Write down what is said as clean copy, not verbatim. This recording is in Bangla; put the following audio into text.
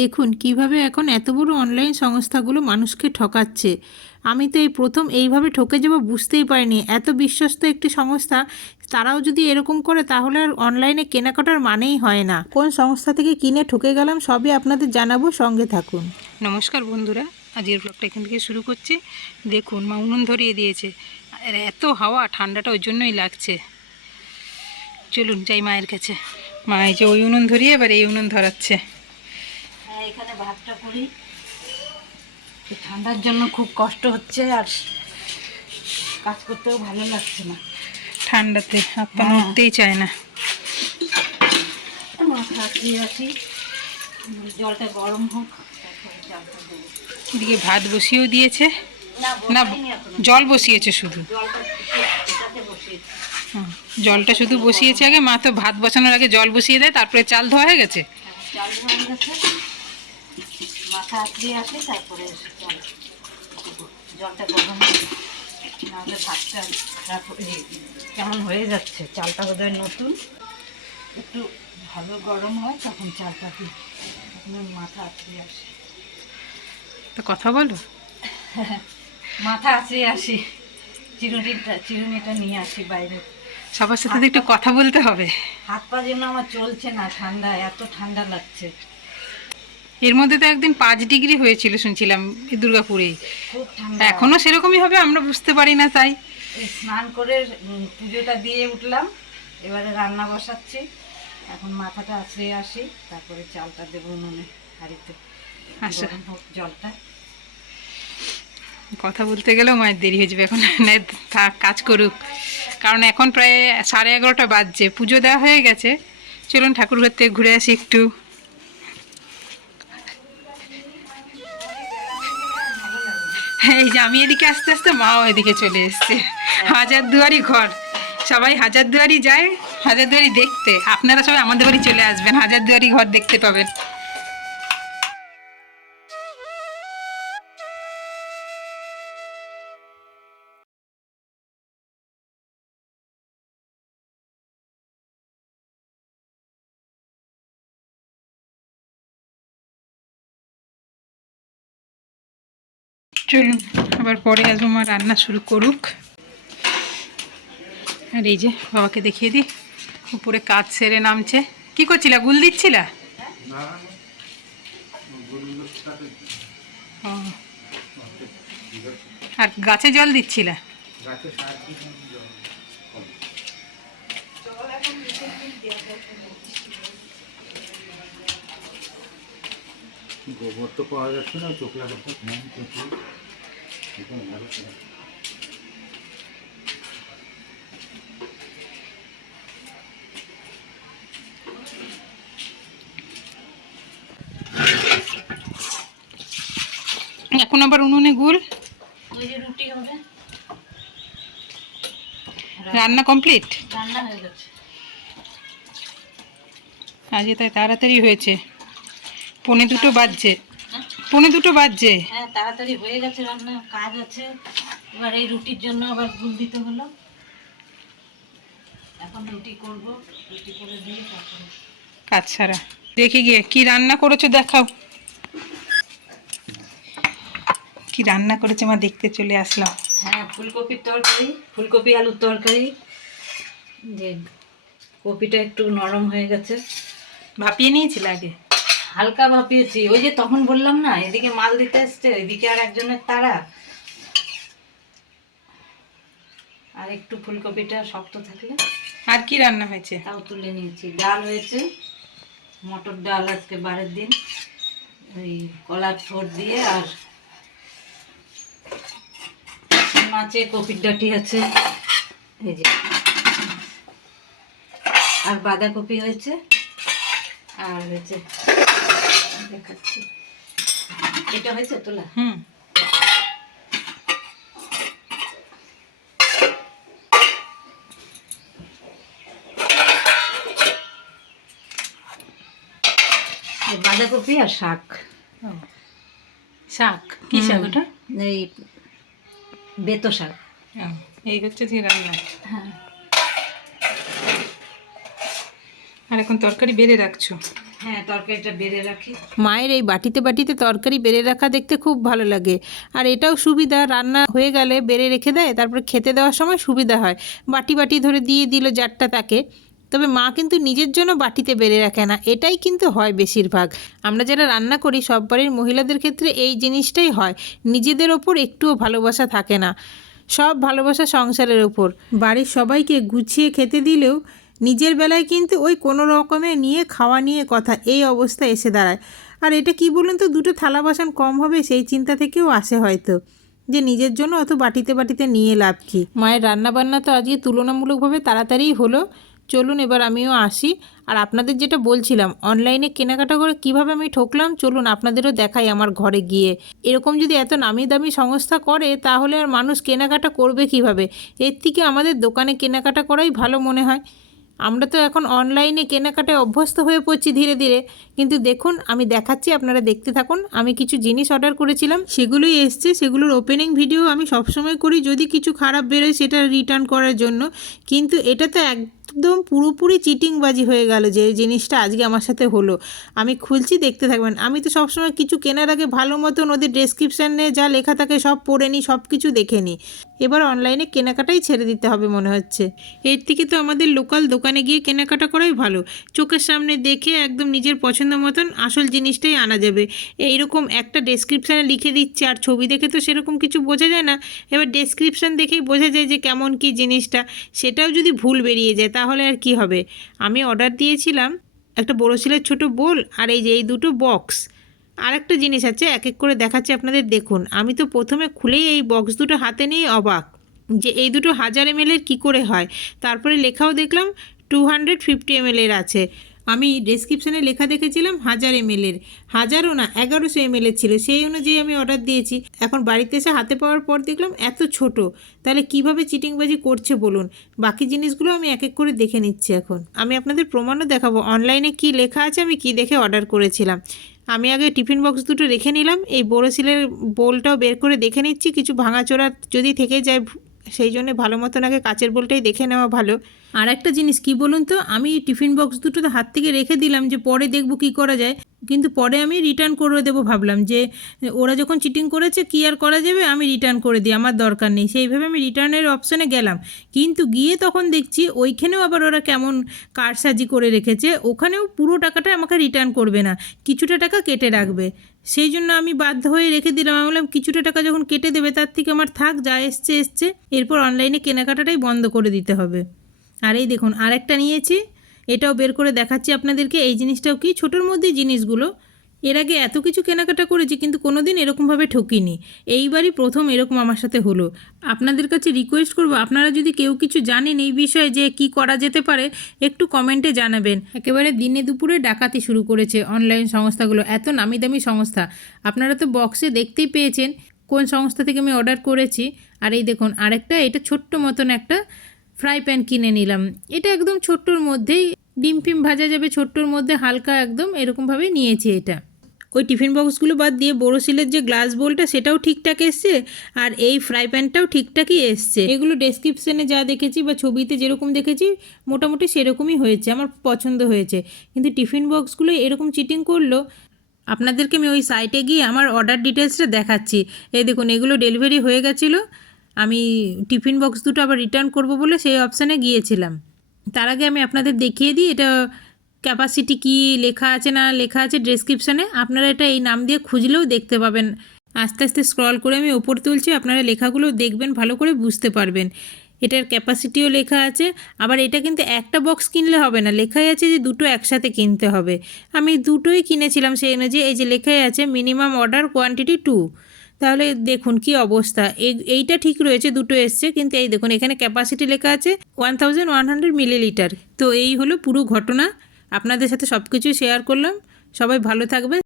দেখুন কিভাবে এখন এত বড় অনলাইন সংস্থাগুলো মানুষকে ঠকাচ্ছে। আমি তো এই প্রথম এইভাবে ঠকে যাব বুঝতেই পারিনি। এত বিশ্বস্ত একটি সংস্থা, তারাও যদি এরকম করে তাহলে আর অনলাইনে কেনাকাটার মানেই হয় না। কোন সংস্থা থেকে কিনে ঠকে গেলাম সবই আপনাদের জানাবো, সঙ্গে থাকুন। নমস্কার বন্ধুরা, আজকের ব্লগটা এখান থেকে শুরু করছি। দেখুন মা উনুন ধরিয়ে দিয়েছে, আর এত হাওয়া, ঠান্ডাটা ওই জন্যই লাগছে। চলুন যাই মায়ের কাছে। মা এই যে ওই উনুন ধরিয়ে এবার এই উনুন ধরাচ্ছে। হ্যাঁ, এখানে ভাতটা করি। এই ঠান্ডার জন্য খুব কষ্ট হচ্ছে, আর কাজ করতেও ভালো লাগছে না। ঠান্ডাতে হাত পা নড়তেই চায় না। মাথা দিয়ে আসি, জলটা গরম হোক, তারপরে চালটা দেবো। এদিকে ভাত বসিয়েও দিয়েছে। না, বসাইনি এখনো। জল বসিয়েছে শুধু। জলটা এটাতে বসিয়েছি। জলটা শুধু বসিয়েছে আগে। মা তো ভাত বসানোর আগে জল বসিয়ে দেয়, তারপরে চাল ধোয়া হয়ে গেছে। চাল ধোয়া গেছে, মাথা দিয়ে আসি, তারপরে জল দেবো। জলটা গরম হোক, নাহলে ভাতটা খারাপ কেমন হয়ে যাচ্ছে। চালটা বোধহয় নতুন, একটু ভালো গরম হয় তখন চালটা দিই। তখন মাথা আছড়ে আসে। তো কথা বলো। মাথা আছড়ে আসি, চিরুনিটা নিয়ে আসি বাইরে। সবার সাথে তো একটু কথা বলতে হবে। হাত পা যেন আমার চলছে না, ঠান্ডা, এত ঠান্ডা লাগছে। এর মধ্যে তো একদিন 5 ডিগ্রি হয়েছিল শুনছিলাম এই দুর্গাপুরে। খুব ঠান্ডা। এখনো সেরকমই হবে, আমরা বুঝতে পারি না তাই। এই স্নান করে পুজোটা দিয়ে উঠলাম, এবারে রান্না বসাচ্ছি। এখন মাথাটা আছড়ে আসি, তারপরে চালটা দেবো উনুনে, হাঁড়িতে। আচ্ছা, গরম হোক জলটা। কথা বলতে গেলেও মায়ের দেরি হয়ে যাবে এখন। না, থাক, কাজ করুক। কারণ এখন প্রায় 11:30 বাজছে, পুজো দেওয়া হয়ে গেছে। চলুন ঠাকুর ঘর থেকে ঘুরে আসি একটু। এই যে আমি এদিকে আস্তে আস্তে, মাও এদিকে চলে এসছে। হাজারদুয়ারি ঘর, সবাই হাজারদুয়ারি যায়, হাজারদুয়ারি দেখতে। আপনারা সবাই আমাদের বাড়ি চলে আসবেন, হাজারদুয়ারি ঘর দেখতে পাবেন। চলুন আবার পরে আসবো, মা রান্না শুরু করুক। আর এই যে বাবাকে দেখিয়ে দিই, উপরে কাজ সেরে নামছে। কি করছিলা, গুল দিচ্ছিলা? ও, আর গাছে জল দিচ্ছিলা? গোবর তো পাওয়া যাচ্ছে না, চোখ লাগাতে এখন আবার উনুনে গুল। ওই যে রুটি হবে। রান্না কমপ্লিট? রান্না হয়ে গেছে। আজকে তাই তাড়াতাড়ি হয়েছে। 1:45 বাজছে, 1:45 বাজছে। হ্যাঁ, তাড়াতাড়ি হয়ে গেছে রান্না, কাজ আছে। এবার এই রুটির জন্য আবার গুল দিতে হলো। এখন রুটি করব, রুটি করে দিয়ে তারপরে কাজ ছাড়া। দেখি গিয়ে কি রান্না করেছো, দেখাও কি রান্না করেছে মা, দেখতে চলে আসলাম। হ্যাঁ, ফুলকপির তরকারি, ফুলকপি আলুর তরকারি। যে কপিটা একটু নরম হয়ে গেছে, ভাপিয়ে নিয়েছিল আগে? হালকা ভাপিয়েছি। ওই যে তখন বললাম না, এদিকে মাল দিতে এসছে, এদিকে আর একজনের তাড়া। আর একটু ফুলকপিটা শক্ত থাকলে। আর কি রান্না হয়েছে? তাও তুলে নিয়েছি। ডাল হয়েছে, মটর ডাল, আজকে বারের দিন। ওই কলার ঠোঁট দিয়ে, আর মাছে কপির ডাঁটি আছে, এই যে, আর বাঁধাকপি হয়েছে, আর হয়েছে, দেখাচ্ছি, এটা হয়েছে তোলা। বাঁধাকপি আর শাক। শাক? কি শাক ওটা? এই বেতো শাক। এই হচ্ছে যে রান্না। হ্যাঁ আর এখন তরকারি বেড়ে রাখছো? হ্যাঁ, তরকারিটা বেড়ে রাখি। মায়ের এই বাটিতে বাটিতে তরকারি বেড়ে রাখা দেখতে খুব ভালো লাগে। আর এটাও সুবিধা, রান্না হয়ে গেলে বেড়ে রেখে দেয়, তারপরে খেতে দেওয়ার সময় সুবিধা হয়। বাটি বাটি ধরে দিয়ে দিল যারটা তাকে। তবে মা কিন্তু নিজের জন্য বাটিতে বেড়ে রাখে না, এটাই কিন্তু হয় বেশিরভাগ। আমরা যারা রান্না করি সব বাড়ির মহিলাদের ক্ষেত্রে এই জিনিসটাই হয়, নিজেদের ওপর একটুও ভালোবাসা থাকে না, সব ভালোবাসা সংসারের ওপর। বাড়ির সবাইকে গুছিয়ে খেতে দিলেও নিজের বেলায় কিন্তু ওই কোনো রকমে নিয়ে খাওয়া নিয়ে কথা, এই অবস্থা এসে দাঁড়ায়। আর এটা কি বলুন তো, দুটো থালা বাসন কম হবে সেই চিন্তা থেকেও আসে হয়তো, যে নিজের জন্য অত বাটিতে বাটিতে নিয়ে লাভ কি। মায়ের রান্নাবান্না তো আজকে তুলনামূলকভাবে তাড়াতাড়িই হলো। চলুন এবার আমিও আসি। আর আপনাদের যেটা বলছিলাম, অনলাইনে কেনাকাটা করে কিভাবে আমি ঠকলাম, চলুন আপনাদেরও দেখাই আমার ঘরে গিয়ে। এরকম যদি এত নামি দামি সংস্থা করে তাহলে আর মানুষ কেনাকাটা করবে কিভাবে? এর থেকে আমাদের দোকানে কেনাকাটা করাই ভালো মনে হয়। আমরা তো এখন অনলাইনে কেনাকাটায় অভ্যস্ত হয়ে পড়ছি ধীরে ধীরে। কিন্তু দেখুন, আমি দেখাচ্ছি, আপনারা দেখতে থাকুন। আমি কিছু জিনিস অর্ডার করেছিলাম, সেগুলোই এসছে। সেগুলোর ওপেনিং ভিডিও আমি সবসময় করি, যদি কিছু খারাপ বেরোয় সেটা রিটার্ন করার জন্য। কিন্তু এটা তো একদম পুরোপুরি চিটিংবাজি হয়ে গেল, যে জিনিসটা আজকে আমার সাথে হলো। আমি খুলছি, দেখতে থাকবেন। আমি তো সবসময় কিছু কেনার আগে ভালো মতন ওদের ডেসক্রিপশানে যা লেখা থাকে সব পড়ে নিই, সব কিছু দেখে নিই। এবার অনলাইনে কেনাকাটাই ছেড়ে দিতে হবে মনে হচ্ছে। এর থেকে তো আমাদের লোকাল দোকানে গিয়ে কেনাকাটা করাই ভালো। চোখের সামনে দেখে একদম নিজের পছন্দ মতন আসল জিনিসটাই আনা যাবে। এইরকম একটা ডেসক্রিপশানে লিখে দিচ্ছে, আর ছবি দেখে তো সেরকম কিছু বোঝা যায় না। এবার ডেসক্রিপশান দেখেই বোঝা যায় যে কেমন কি জিনিসটা, সেটাও যদি ভুল বেরিয়ে যায় তাহলে আর কি হবে। আমি অর্ডার দিয়েছিলাম একটা বোরোসিলের ছোট বোল, আর এই যে এই দুটো বক্স। আরেকটা জিনিস আছে, এক এক করে দেখাচ্ছি আপনাদের, দেখুন। আমি তো প্রথমে খুলেই এই বক্স দুটো হাতে নিয়ে অবাক, যে এই দুটো 1000 ml কী করে হয়। তারপরে লেখাও দেখলাম 250 ml আছে। আমি ডেসক্রিপশানে লেখা দেখেছিলাম 1000 ml, 1000ও না 1100 ml ছিল। সেই অনুযায়ী আমি অর্ডার দিয়েছি। এখন বাড়িতে এসে হাতে পাওয়ার পর দেখলাম এত ছোট। তাহলে কিভাবে চিটিংবাজি করছে বলুন। বাকি জিনিসগুলো আমি এক এক করে দেখে নিচ্ছি এখন। আমি আপনাদের প্রমাণও দেখাবো অনলাইনে কি লেখা আছে, আমি কি দেখে অর্ডার করেছিলাম। আমি আগে টিফিন বক্স দুটো রেখে নিলাম, এই বোরোসিলের বোলটাও বের করে দেখে নিচ্ছি, কিছু ভাঙাচোরা যদি থেকে যায় সেই জন্য ভালো মতন আগে কাচের বোলটাই দেখে নেওয়া ভালো। আর একটা জিনিস কি বলুন তো, আমি টিফিন বক্স দুটো তো হাত থেকে রেখে দিলাম যে পরে দেখবো কি করা যায়, কিন্তু পরে আমি রিটার্ন করে দেবো ভাবলাম, যে ওরা যখন চিটিং করেছে কি আর করা যাবে, আমি রিটার্ন করে দিই, আমার দরকার নেই। সেইভাবে আমি রিটার্নের অপশানে গেলাম, কিন্তু গিয়ে তখন দেখছি ওইখানেও আবার ওরা কেমন কারসাজি করে রেখেছে। ওখানেও পুরো টাকাটা আমাকে রিটার্ন করবে না, কিছুটা টাকা কেটে রাখবে। সেই জন্য আমি বাধ্য হয়ে রেখে দিলাম। আমি বললাম কিছুটা টাকা যখন কেটে দেবে তার থেকে আমার থাক, যা এসছে এসছে, এরপর অনলাইনে কেনাকাটাটাই বন্ধ করে দিতে হবে। আর এই দেখুন আরেকটা নিয়েছি, এটাও বের করে দেখাচ্ছি আপনাদেরকে। এই জিনিসটাও কি, ছোটোর মধ্যেই জিনিসগুলো। এর আগে এত কিছু কেনাকাটা করেছি কিন্তু কোনো দিন এরকমভাবে ঠকিনি, এইবারই প্রথম এরকম আমার সাথে হলো। আপনাদের কাছে রিকোয়েস্ট করব, আপনারা যদি কেউ কিছু জানেন এই বিষয়ে যে কি করা যেতে পারে, একটু কমেন্টে জানাবেন। একেবারে দিনে দুপুরে ডাকাতি শুরু করেছে অনলাইন সংস্থাগুলো, এত নামি দামি সংস্থা। আপনারা তো বক্সে দেখতেই পেয়েছেন কোন সংস্থা থেকে আমি অর্ডার করেছি। আর এই দেখুন আরেকটা, এটা ছোট্ট মতন একটা ফ্রাই প্যান কিনে নিলাম। এটা একদম ছোট্টর মধ্যেই ডিম ফিম ভাজা যাবে, ছোট্টর মধ্যে হালকা একদম এরকমভাবে নিয়েছি এটা। ওই টিফিন বক্সগুলো বাদ দিয়ে বোরোসিলের যে গ্লাস বোলটা সেটাও ঠিকঠাক এসছে, আর এই ফ্রাই প্যানটাও ঠিকঠাকই এসছে। এগুলো ডেসক্রিপশানে যা দেখেছি বা ছবিতে যেরকম দেখেছি মোটামুটি সেরকমই হয়েছে, আমার পছন্দ হয়েছে। কিন্তু টিফিন বক্সগুলো এরকম চিটিং করলো। আপনাদেরকে আমি ওই সাইটে গিয়ে আমার অর্ডার ডিটেলসটা দেখাচ্ছি। এই দেখুন এগুলো ডেলিভারি হয়ে গেছিলো। আমি টিফিন বক্স দুটো আবার রিটার্ন করব বলে সেই অপশানে গিয়েছিলাম। তার আগে আমি আপনাদের দেখিয়ে দিই এটা ক্যাপাসিটি কি লেখা আছে না লেখা আছে ডেসক্রিপশানে। আপনারা এটা এই নাম দিয়ে খুঁজলেও দেখতে পাবেন। আস্তে আস্তে স্ক্রল করে আমি ওপর তুলছি, আপনারা লেখাগুলো দেখবেন, ভালো করে বুঝতে পারবেন। এটার ক্যাপাসিটিও লেখা আছে। আবার এটা কিন্তু একটা বক্স কিনলে হবে না, লেখাই আছে যে দুটো একসাথে কিনতে হবে। আমি দুটোই কিনেছিলাম সেই অনুযায়ী। এই যে লেখাই আছে মিনিমাম অর্ডার কোয়ান্টিটি 2। তাহলে দেখুন কি অবস্থা। এইটা ঠিক রয়েছে, দুটো এসছে, কিন্তু এই দেখুন এখানে ক্যাপাসিটি লেখা আছে 1100 মিলিলিটার। তো এই হলো পুরো ঘটনা, আপনাদের সাথে সব কিছু শেয়ার করলাম। সবাই ভালো থাকবেন।